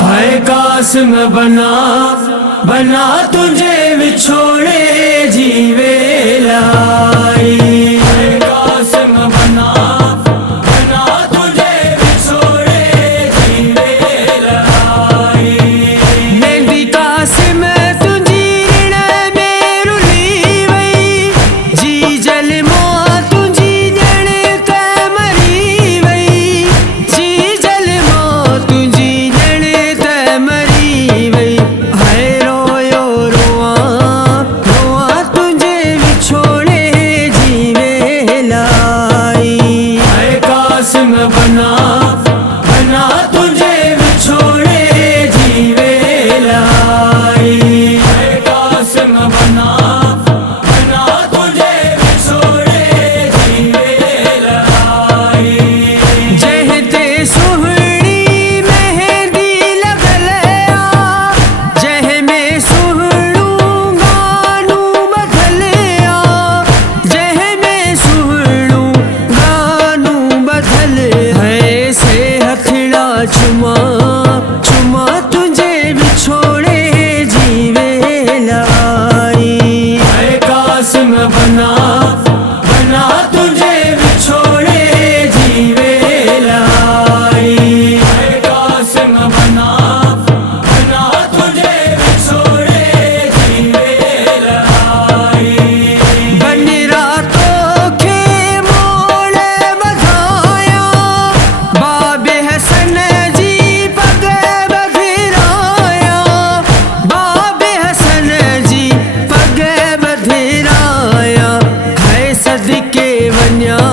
हाय कासिम बना बना तुझे विछोड़े जीवे लाई। हाय कासिम बना बना तुझे विछोड़े जीवे लाई। मेंदी कासिम तुझी ऋण में रुली वई, जी जल मां तुझी जण ते मरी वई, जी जल मां तुझी जण ते मरी वई। हाय रोयो रोआ रोआ तुझे विछोड़े जीवे लाई। हाय कासिम बना बना तुझे विछोड़े जीवे लाई। हाय कासिम बना बना तुझे विछोड़े जीवे लाई। जहते सुहणी मेहंदी लगल आ, जह में सुहणू गानू बदल आ, जह में सुहणू गानू बदल। है से हथड़ा चुमा चुमा तुझे विछोड़े जीवे लाई। हाय कासिम बना बना तुझे विछोड़े जीवे लाई। हाय कासिम बना बना तुझे विछोड़े जीवे लाई। बन रातों के मोड़ बधाया, बाबे हसन जी पग बधिराया, बाबे हसन जी पग बधिराया। है सदके वन्या